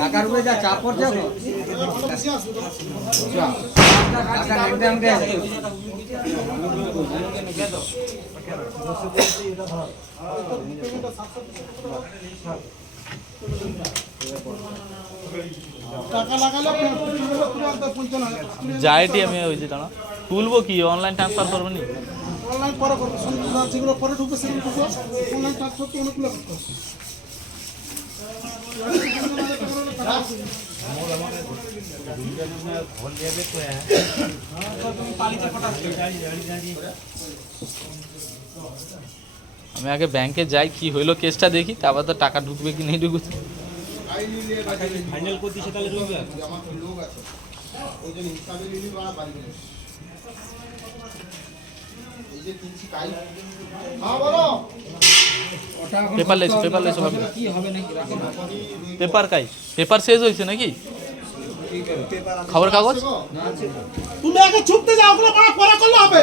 ঢাকার উপরে যা চাপ পড়ছে যাইটি আমি ওই যে দাঁড়া তুলবো কি অনলাইন ট্রান্সফার করবো নি অনলাইন পরে করবো যেগুলো পরে ঢুকবে সেগুলো ঢুকবো অনলাইন ট্রান্সফার তো অনেকগুলো করতে হবে আমি আগে ব্যাংকে যাই কি হইলো কেসটা দেখি তারপর তো টাকা ঢুকবে কি নেই ঢুকবে ফাইনাল করতে সেটা ঢুকবে পেপার লেছো ভাবি পেপার কাই পেপার শেষ হয়েছে নাকি খবর কাগজ তুমি আগে ছুপতে যাও ওগুলো পরে করলে হবে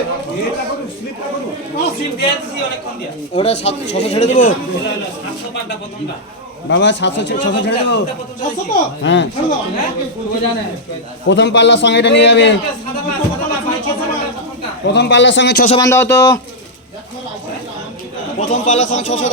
ওটা 700 ছেড়ে দেবো বাবা 700 ছেড়ে দেবো হ্যাঁ প্রথম পাল্লার সঙ্গে এটা নিয়ে যাবে প্রথম পাল্লার সঙ্গে 600 বান্ধা হতো প্রথম পাল্লার সঙ্গে 600